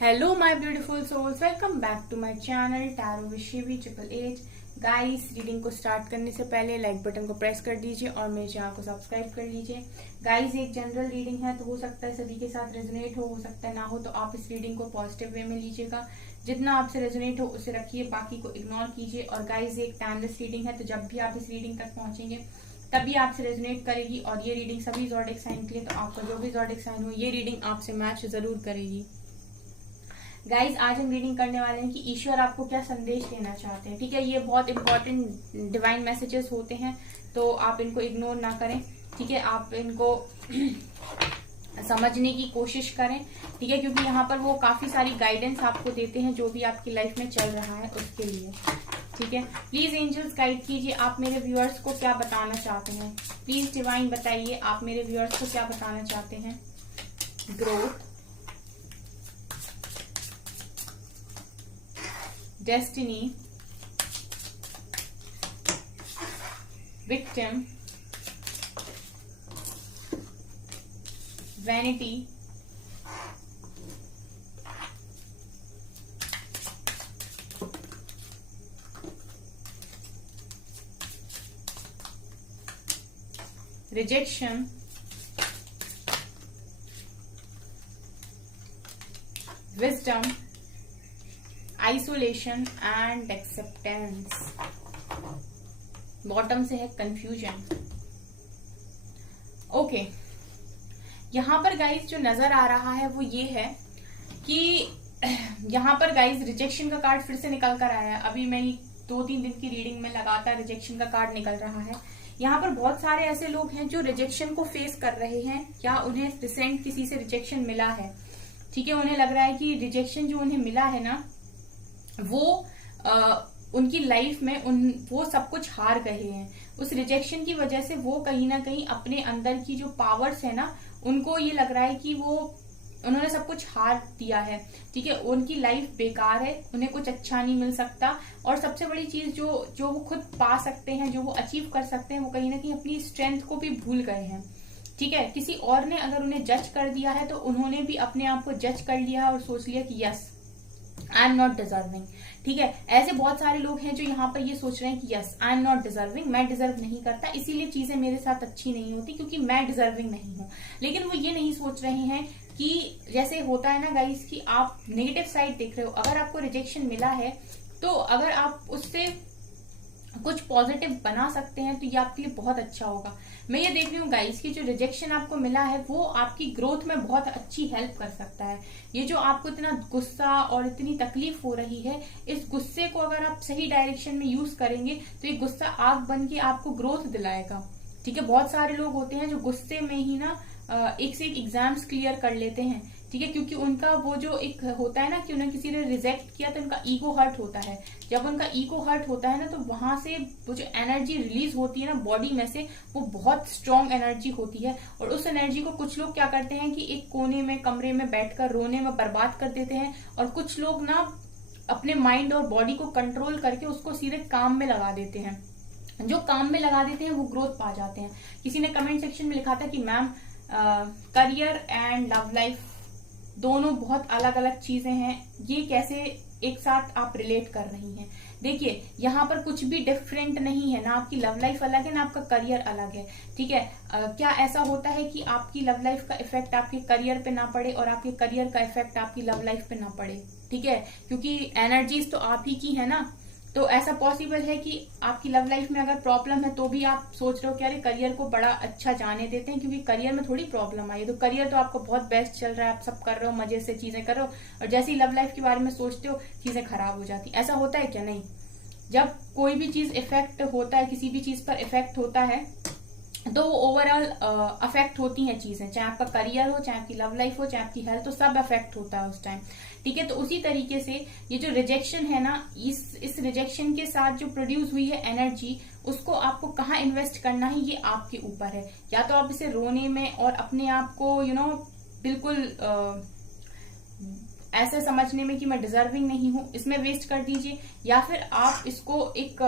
Hello my beautiful souls, welcome back to my channel Tarot with Shivi Triple H। Guys, reading को start करने से पहले like button को press कर दीजिए और मेरे चैनल को सब्सक्राइब कर लीजिए। गाइस, एक जनरल रीडिंग है तो हो सकता है सभी के साथ रेजोनेट हो सकता है ना हो, तो आप इस रीडिंग को पॉजिटिव वे में लीजिएगा। जितना आपसे रेजोनेट हो उसे रखिए, बाकी को इग्नोर कीजिए। और गाइस, ये एक टाइमलेस रीडिंग है तो जब भी आप इस रीडिंग तक पहुंचेंगे तभी आपसे रेजोनेट करेगी। और ये रीडिंग सभी ज़ोडिएक साइन के लिए, तो आपका जो भी ज़ोडिएक साइन हो ये रीडिंग आपसे मैच जरूर करेगी। गाइज, आज हम रीडिंग करने वाले हैं कि ईश्वर आपको क्या संदेश देना चाहते हैं। ठीक है, ये बहुत इंपॉर्टेंट डिवाइन मैसेजेस होते हैं तो आप इनको इग्नोर ना करें। ठीक है, आप इनको समझने की कोशिश करें। ठीक है, क्योंकि यहाँ पर वो काफी सारी गाइडेंस आपको देते हैं जो भी आपकी लाइफ में चल रहा है उसके लिए। ठीक है, प्लीज एंजल्स गाइड कीजिए, आप मेरे व्यूअर्स को क्या बताना चाहते हैं। प्लीज डिवाइन बताइए, आप मेरे व्यूअर्स को क्या बताना चाहते हैं। Growth, Destiny, Victim, Vanity, Rejection, Wisdom, isolation and acceptance. Bottom से है कंफ्यूजन। ओके, यहां पर गाइस जो नजर आ रहा है वो ये है कि यहां पर गाइस रिजेक्शन का कार्ड फिर से निकल कर आया है। अभी मेरी 2-3 दिन की रीडिंग में लगातार रिजेक्शन का कार्ड निकल रहा है। यहाँ पर बहुत सारे ऐसे लोग हैं जो रिजेक्शन को फेस कर रहे हैं या उन्हें रिसेंट किसी से रिजेक्शन मिला है। ठीक है, उन्हें लग रहा है कि रिजेक्शन जो उन्हें मिला है ना वो उनकी लाइफ में वो सब कुछ हार गए हैं। उस रिजेक्शन की वजह से वो कहीं ना कहीं अपने अंदर की जो पावर्स है ना, उनको ये लग रहा है कि वो उन्होंने सब कुछ हार दिया है। ठीक है, उनकी लाइफ बेकार है, उन्हें कुछ अच्छा नहीं मिल सकता। और सबसे बड़ी चीज जो वो खुद पा सकते हैं, जो वो अचीव कर सकते हैं, वो कहीं ना कहीं अपनी स्ट्रेंथ को भी भूल गए हैं। ठीक है, किसी और ने अगर उन्हें जज कर दिया है तो उन्होंने भी अपने आप को जज कर लिया और सोच लिया कि yes I am not deserving. ठीक है, ऐसे बहुत सारे लोग हैं जो यहाँ पर ये सोच रहे हैं कि yes I am not deserving, मैं डिजर्व नहीं करता, इसीलिए चीजें मेरे साथ अच्छी नहीं होती क्योंकि मैं डिजर्विंग नहीं हूँ। लेकिन वो ये नहीं सोच रहे हैं कि जैसे होता है ना गाइस कि आप नेगेटिव साइड देख रहे हो। अगर आपको रिजेक्शन मिला है तो अगर आप उससे कुछ पॉजिटिव बना सकते हैं तो ये आपके लिए बहुत अच्छा होगा। मैं ये देख रही हूँ गाइस कि जो रिजेक्शन आपको मिला है वो आपकी ग्रोथ में बहुत अच्छी हेल्प कर सकता है। ये जो आपको इतना गुस्सा और इतनी तकलीफ हो रही है, इस गुस्से को अगर आप सही डायरेक्शन में यूज करेंगे तो ये गुस्सा आग बन के आपको ग्रोथ दिलाएगा। ठीक है, बहुत सारे लोग होते हैं जो गुस्से में ही ना एक से एक एग्जाम्स क्लियर कर लेते हैं। ठीक है, क्योंकि उनका वो जो एक होता है ना कि उन्हें किसी ने रिजेक्ट किया तो उनका ईगो हर्ट होता है। जब उनका ईगो हर्ट होता है ना तो वहां से वो जो एनर्जी रिलीज होती है ना बॉडी में से, वो बहुत स्ट्रॉन्ग एनर्जी होती है। और उस एनर्जी को कुछ लोग क्या करते हैं कि एक कोने में कमरे में बैठकर रोने में बर्बाद कर देते हैं। और कुछ लोग ना अपने माइंड और बॉडी को कंट्रोल करके उसको सीधे काम में लगा देते हैं। जो काम में लगा देते हैं वो ग्रोथ पा जाते हैं। किसी ने कमेंट सेक्शन में लिखा था कि ma'am career and love life दोनों बहुत अलग अलग चीजें हैं, ये कैसे एक साथ आप रिलेट कर रही हैं। देखिए, यहाँ पर कुछ भी डिफरेंट नहीं है, ना आपकी लव लाइफ अलग है ना आपका करियर अलग है। ठीक है, क्या ऐसा होता है कि आपकी लव लाइफ का इफेक्ट आपके करियर पे ना पड़े और आपके करियर का इफेक्ट आपकी लव लाइफ पे ना पड़े। ठीक है, क्योंकि एनर्जीज तो आप ही की है ना। तो ऐसा पॉसिबल है कि आपकी लव लाइफ में अगर प्रॉब्लम है तो भी आप सोच रहे हो कि अरे करियर को बड़ा अच्छा जाने देते हैं क्योंकि करियर में थोड़ी प्रॉब्लम आई है। तो करियर तो आपको बहुत बेस्ट चल रहा है, आप सब कर रहे हो, मजे से चीजें कर रहे हो, और जैसे ही लव लाइफ के बारे में सोचते हो चीजें खराब हो जाती। ऐसा होता है क्या? नहीं। जब कोई भी चीज इफेक्ट होता है, किसी भी चीज पर इफेक्ट होता है तो वो ओवरऑल अफेक्ट होती हैं चीजें, चाहे आपका करियर हो, चाहे आपकी लव लाइफ हो, चाहे आपकी हेल्थ हो, सब अफेक्ट होता है उस टाइम। ठीक है, तो उसी तरीके से ये जो रिजेक्शन है ना, इस रिजेक्शन के साथ जो प्रोड्यूस हुई है एनर्जी, उसको आपको कहाँ इन्वेस्ट करना है ये आपके ऊपर है। या तो आप इसे रोने में और अपने आप को बिल्कुल ऐसे समझने में कि मैं डिजर्विंग नहीं हूं, इसमें वेस्ट कर दीजिए। या फिर आप इसको एक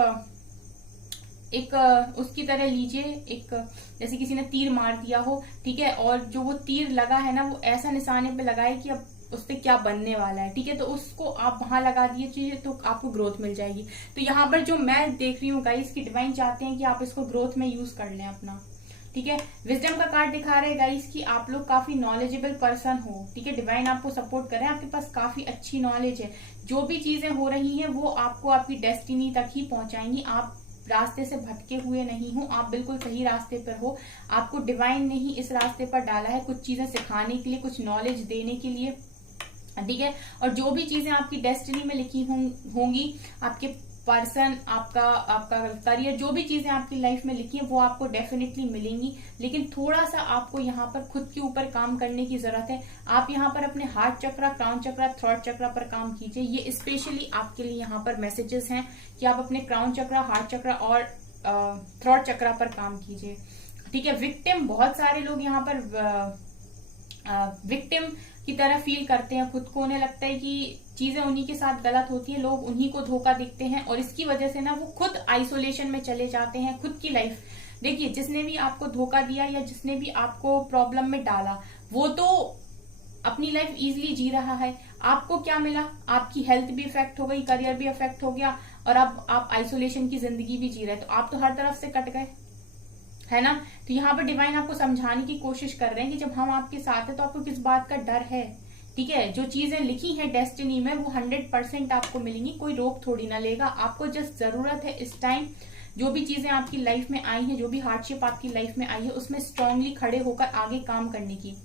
उसकी तरह लीजिए, एक जैसे किसी ने तीर मार दिया हो। ठीक है, और जो वो तीर लगा है ना वो ऐसा निशाने पे लगाए कि अब उससे क्या बनने वाला है, ठीक है। तो उसको आप वहां लगा दीजिए तो आपको ग्रोथ मिल जाएगी। तो यहाँ पर जो मैं देख रही हूँ गाइस की डिवाइन चाहते हैं कि आप इसको ग्रोथ में यूज कर लें अपना, ठीक है। विजडम का कार्ड दिखा रहे हैं गाइस कि आप लोग काफी नॉलेजेबल पर्सन हो, ठीक है। डिवाइन आपको सपोर्ट कर रहे हैं, आपके पास काफी अच्छी नॉलेज है। जो भी चीजें हो रही हैं वो आपको आपकी डेस्टिनी तक ही पहुंचाएंगी। आप रास्ते से भटके हुए नहीं हो, आप बिल्कुल सही रास्ते पर हो। आपको डिवाइन ने ही इस रास्ते पर डाला है, कुछ चीजें सिखाने के लिए, कुछ नॉलेज देने के लिए, ठीक है। और जो भी चीजें आपकी डेस्टिनी में लिखी होंगी, आपके पर्सन, आपका करियर, जो भी चीजें आपकी लाइफ में लिखी है वो आपको डेफिनेटली मिलेंगी। लेकिन थोड़ा सा आपको यहाँ पर खुद के ऊपर काम करने की जरूरत है। आप यहाँ पर अपने हार्ट चक्रा, क्राउन चक्रा, थ्रोट चक्रा पर काम कीजिए। ये स्पेशली आपके लिए यहाँ पर मैसेजेस हैं कि आप अपने क्राउन चक्रा, हार्ट चक्रा और थ्रोट चक्रा पर काम कीजिए, ठीक है। विक्टिम, बहुत सारे लोग यहाँ पर विक्टिम की तरह फील करते हैं खुद को। उन्हें लगता है कि चीजें उन्हीं के साथ गलत होती है, लोग उन्हीं को धोखा दिखते हैं और इसकी वजह से ना वो खुद आइसोलेशन में चले जाते हैं। खुद की लाइफ देखिए, जिसने भी आपको धोखा दिया या जिसने भी आपको प्रॉब्लम में डाला वो तो अपनी लाइफ इजीली जी रहा है। आपको क्या मिला? आपकी हेल्थ भी इफेक्ट हो गई, करियर भी इफेक्ट हो गया और अब आप आइसोलेशन की जिंदगी भी जी रहे हैं। तो आप तो हर तरफ से कट गए, है ना। तो यहाँ पर डिवाइन आपको समझाने की कोशिश कर रहे हैं कि जब हम आपके साथ है तो आपको किस बात का डर है, ठीक है। जो चीजें लिखी हैं डेस्टिनी में वो 100% आपको मिलेंगी, कोई रोक थोड़ी ना लेगा। आपको जस्ट जरूरत है इस टाइम जो भी चीजें आपकी लाइफ में आई हैं, जो भी हार्डशिप आपकी लाइफ में आई है, उसमें स्ट्रांगली खड़े होकर आगे काम करने की,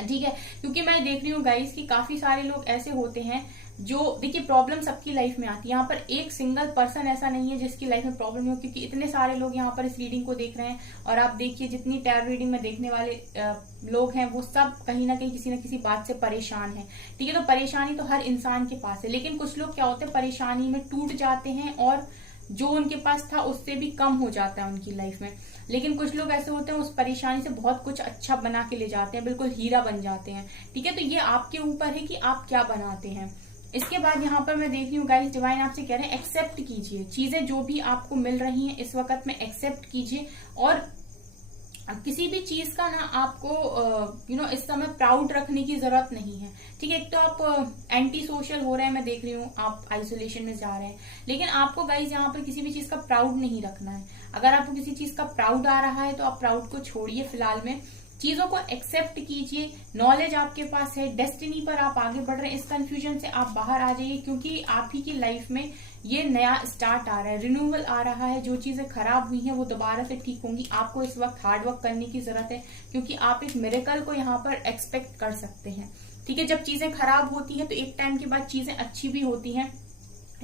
ठीक है। क्योंकि मैं देख रही हूँ गाइस कि काफी सारे लोग ऐसे होते हैं जो, देखिए प्रॉब्लम सबकी लाइफ में आती है। यहाँ पर एक सिंगल पर्सन ऐसा नहीं है जिसकी लाइफ में प्रॉब्लम हो, क्योंकि इतने सारे लोग यहाँ पर इस रीडिंग को देख रहे हैं। और आप देखिए जितनी टैरो रीडिंग में देखने वाले लोग हैं वो सब कहीं ना कहीं किसी न किसी बात से परेशान है, ठीक है। तो परेशानी तो हर इंसान के पास है, लेकिन कुछ लोग क्या होते हैं परेशानी में टूट जाते हैं और जो उनके पास था उससे भी कम हो जाता है उनकी लाइफ में। लेकिन कुछ लोग ऐसे होते हैं उस परेशानी से बहुत कुछ अच्छा बना के ले जाते हैं, बिल्कुल हीरा बन जाते हैं, ठीक है। तो ये आपके ऊपर है कि आप क्या बनाते हैं। इसके बाद यहाँ पर मैं देख रही हूँ गाइस डिवाइन आपसे कह रहे हैं एक्सेप्ट कीजिए चीजें जो भी आपको मिल रही हैं इस वक्त में, एक्सेप्ट कीजिए। और किसी भी चीज का ना आपको इस समय प्राउड रखने की जरूरत नहीं है, ठीक है। एक तो आप एंटी सोशल हो रहे हैं, मैं देख रही हूँ आप आइसोलेशन में जा रहे हैं, लेकिन आपको गाइस यहाँ पर किसी भी चीज का प्राउड नहीं रखना है। अगर आपको किसी चीज का प्राउड आ रहा है तो आप प्राउड को छोड़िए फिलहाल में, चीजों को एक्सेप्ट कीजिए। नॉलेज आपके पास है, डेस्टिनी पर आप आगे बढ़ रहे हैं, इस कंफ्यूजन से आप बाहर आ जाइए, क्योंकि आप ही की लाइफ में ये नया स्टार्ट आ रहा है, रिन्यूअल आ रहा है। जो चीजें खराब हुई हैं वो दोबारा से ठीक होंगी। आपको इस वक्त हार्ड वर्क करने की जरूरत है, क्योंकि आप एक मिरेकल को यहाँ पर एक्सपेक्ट कर सकते हैं, ठीक है। जब चीजें खराब होती हैं तो एक टाइम के बाद चीजें अच्छी भी होती हैं।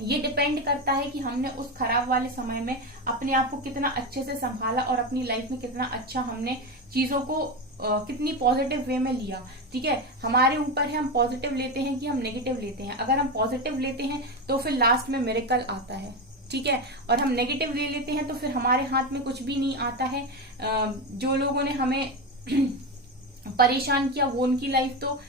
ये डिपेंड करता है कि हमने उस खराब वाले समय में अपने आप को कितना अच्छे से संभाला और अपनी लाइफ में कितना अच्छा हमने चीजों को कितनी पॉजिटिव वे में लिया, ठीक है। हमारे ऊपर है हम पॉजिटिव लेते हैं कि हम नेगेटिव लेते हैं। अगर हम पॉजिटिव लेते हैं तो फिर लास्ट में मिरेकल आता है, ठीक है। और हम नेगेटिव ले लेते हैं तो फिर हमारे हाथ में कुछ भी नहीं आता है। जो लोगों ने हमें परेशान किया वो उनकी लाइफ तो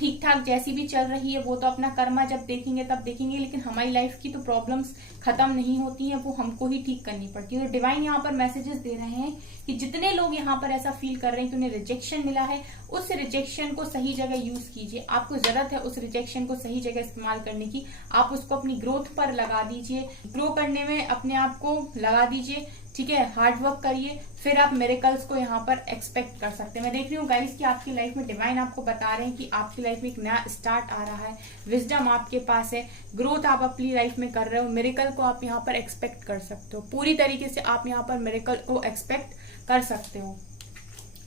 ठीक ठाक जैसी भी चल रही है, वो तो अपना कर्मा जब देखेंगे तब देखेंगे, लेकिन हमारी लाइफ की तो प्रॉब्लम्स खत्म नहीं होती हैं, वो हमको ही ठीक करनी पड़ती है। तो डिवाइन यहाँ पर मैसेजेस दे रहे हैं कि जितने लोग यहाँ पर ऐसा फील कर रहे हैं कि उन्हें रिजेक्शन मिला है, उस रिजेक्शन को सही जगह यूज कीजिए। आपको जरूरत है उस रिजेक्शन को सही जगह इस्तेमाल करने की। आप उसको अपनी ग्रोथ पर लगा दीजिए, ग्रो करने में अपने आप को लगा दीजिए, ठीक है। हार्ड वर्क करिए, फिर आप मिरेकल्स को यहाँ पर एक्सपेक्ट कर सकते हैं। मैं देख रही हूँ गाइस कि आपकी लाइफ में डिवाइन आपको बता रहे हैं कि आपकी लाइफ में एक नया स्टार्ट आ रहा है, विजडम आपके पास है, ग्रोथ आप अपनी लाइफ में कर रहे हो, मिरेकल को आप यहाँ पर एक्सपेक्ट कर सकते हो। पूरी तरीके से आप यहाँ पर मिरेकल को एक्सपेक्ट कर सकते हो,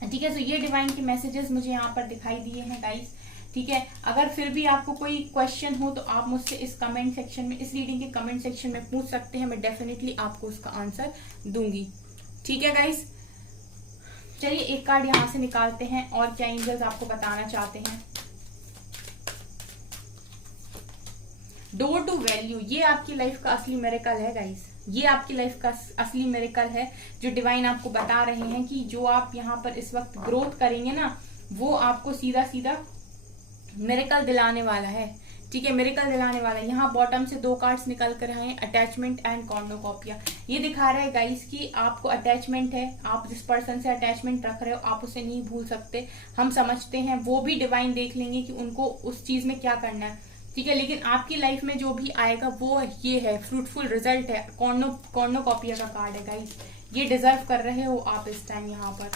ठीक है। तो ये डिवाइन के मैसेजेस मुझे यहाँ पर दिखाई दिए हैं गाइस, ठीक है। अगर फिर भी आपको कोई क्वेश्चन हो तो आप मुझसे इस कमेंट सेक्शन में, इस रीडिंग के कमेंट सेक्शन में पूछ सकते हैं, मैं डेफिनेटली आपको उसका आंसर दूंगी, ठीक है गाइस। चलिए एक कार्ड यहां से निकालते हैं और क्या एंजल्स आपको बताना चाहते हैं। डोर टू वैल्यू, ये आपकी लाइफ का असली मिरेकल है गाइस, ये आपकी लाइफ का असली मिरेकल है जो डिवाइन आपको बता रहे हैं कि जो आप यहाँ पर इस वक्त ग्रोथ करेंगे ना वो आपको सीधा सीधा मिरेकल दिलाने वाला है, ठीक है, मिरेकल दिलाने वाला। यहाँ बॉटम से 2 कार्ड्स निकल कर आए, अटैचमेंट एंड कॉर्नोकॉपिया। ये दिखा रहा है गाइस कि आपको अटैचमेंट है, आप जिस पर्सन से अटैचमेंट रख रहे हो आप उसे नहीं भूल सकते, हम समझते हैं, वो भी डिवाइन देख लेंगे कि उनको उस चीज में क्या करना है, ठीक है। लेकिन आपकी लाइफ में जो भी आएगा वो ये है, फ्रूटफुल रिजल्ट है। कॉर्नोकॉपिया का कार्ड है गाइस, ये डिजर्व कर रहे हो आप इस टाइम यहाँ पर,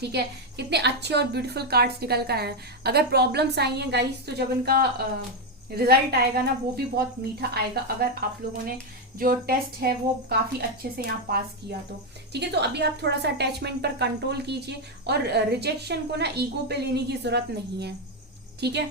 ठीक है। कितने अच्छे और ब्यूटीफुल कार्ड्स निकल कर आए हैं। अगर प्रॉब्लम्स आई हैं गाइस तो जब इनका रिजल्ट आएगा ना वो भी बहुत मीठा आएगा, अगर आप लोगों ने जो टेस्ट है वो काफी अच्छे से यहाँ पास किया तो, ठीक है। तो अभी आप थोड़ा सा अटैचमेंट पर कंट्रोल कीजिए और रिजेक्शन को ना ईगो पे लेने की जरूरत नहीं है, ठीक है।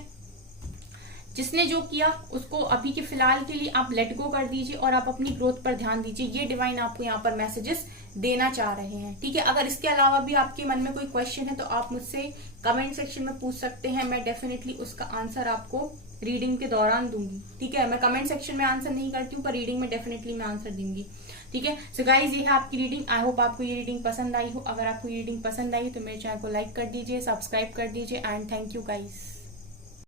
जिसने जो किया उसको अभी के फिलहाल के लिए आप लेट गो कर दीजिए और आप अपनी ग्रोथ पर ध्यान दीजिए। ये डिवाइन आपको यहाँ पर मैसेजेस देना चाह रहे हैं, ठीक है। अगर इसके अलावा भी आपके मन में कोई क्वेश्चन है तो आप मुझसे कमेंट सेक्शन में पूछ सकते हैं, मैं डेफिनेटली उसका आंसर आपको रीडिंग के दौरान दूंगी, ठीक है। मैं कमेंट सेक्शन में आंसर नहीं करती हूँ पर रीडिंग में डेफिनेटली मैं आंसर दूंगी, ठीक है। सो गाइज ये है आपकी रीडिंग। आई होप आपको ये रीडिंग पसंद आई हो। अगर आपको ये रीडिंग पसंद आई तो मेरे चैनल को लाइक कर दीजिए, सब्सक्राइब कर दीजिए एंड थैंक यू गाइज।